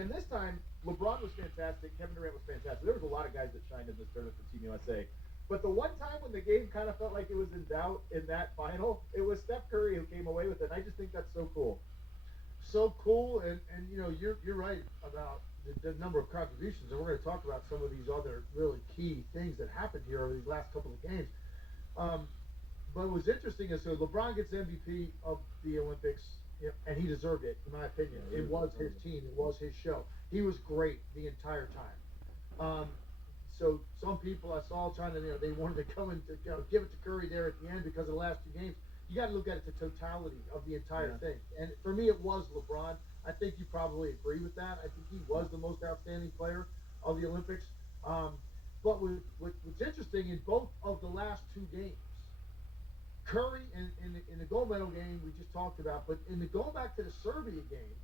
And this time, LeBron was fantastic. Kevin Durant was fantastic. There was a lot of guys that shined in this tournament for Team USA. But the one time when the game kind of felt like it was in doubt in that final, it was Steph Curry who came away with it. And I just think that's so cool. So cool, and you're right about the number of contributions, and we're going to talk about some of these other really key things that happened here over these last couple of games. Um, but what was interesting is so LeBron gets MVP of the Olympics, and he deserved it, in my opinion. Yeah, he It was was his incredible. team, it was his show. He was great the entire time. So some people I saw trying to, they wanted to come and give it to Curry there at the end because of the last two games. You got to look at it the totality of the entire Yeah. thing. And for me, it was LeBron. I think you probably agree with that. I think he Yeah. was the most outstanding player of the Olympics. Um, but what's interesting in both of the last two games, Curry in the gold medal game we just talked about, but in the going back to the Serbia game,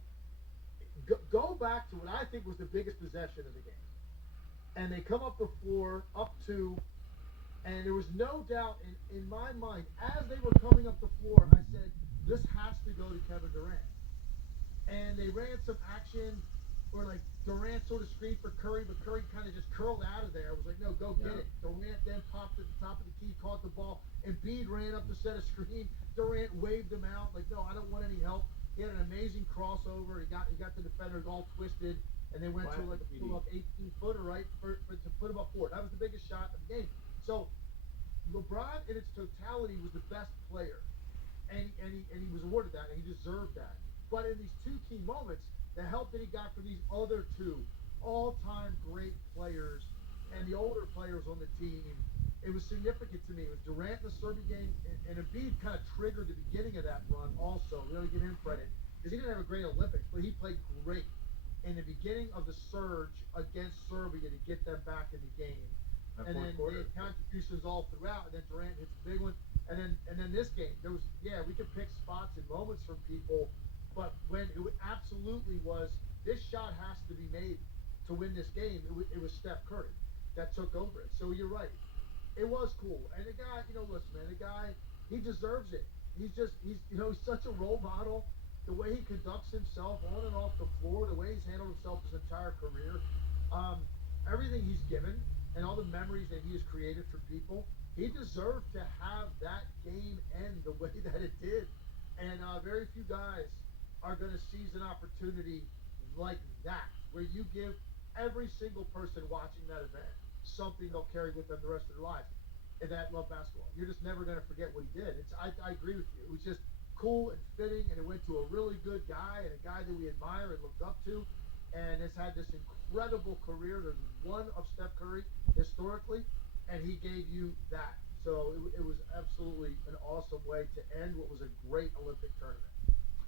go back to what I think was the biggest possession of the game, and they come up the floor up two, and there was no doubt in my mind as they were coming up the floor, I said this has to go to Kevin Durant, and they ran some action where like Durant sort of screened for Curry, but Curry kind of just curled out of there. It was like, no, go get Yeah. it. Durant then popped at the top of the key, caught the ball, and Embiid ran up to set a screen. Durant waved him out, like, no, I don't want any help. He had an amazing crossover. He got the defenders all twisted, and they went to like Classic a pull PD. up 18 footer, right, to put him up four. That was the biggest shot of the game. So LeBron in its totality was the best player, and he was awarded that, and he deserved that. But in these two key moments, the help that he got from these other two all-time great players Yeah. and the older players on the team, it was significant to me. It was Durant in the Serbia game, and Embiid kind of triggered the beginning of that run. Also, we got to give him credit because he didn't have a great Olympics, but he played great in the beginning of the surge against Serbia to get them back in the game. That And fourth then they quarter. had contributions all throughout. And then Durant hits a big one. And then this game, there was we could pick spots and moments from people, but when absolutely was this shot has to be made to win this game. It was Steph Curry that took over it. So you're right. It was cool. And the guy, listen, man, the guy, he deserves it. He's such a role model. The way he conducts himself on and off the floor, the way he's handled himself his entire career, um, everything he's given, and all the memories that he has created for people, he deserved to have that game end the way that it did. And very few guys are going to seize an opportunity like that, where you give every single person watching that event something they'll carry with them the rest of their lives and that love basketball. You're just never going to forget what he did. I agree with you. It was just cool and fitting, and it went to a really good guy and a guy that we admire and looked up to, and has had this incredible career. There's one of Steph Curry historically, and he gave you that. So it was absolutely an awesome way to end what was a great Olympic tournament.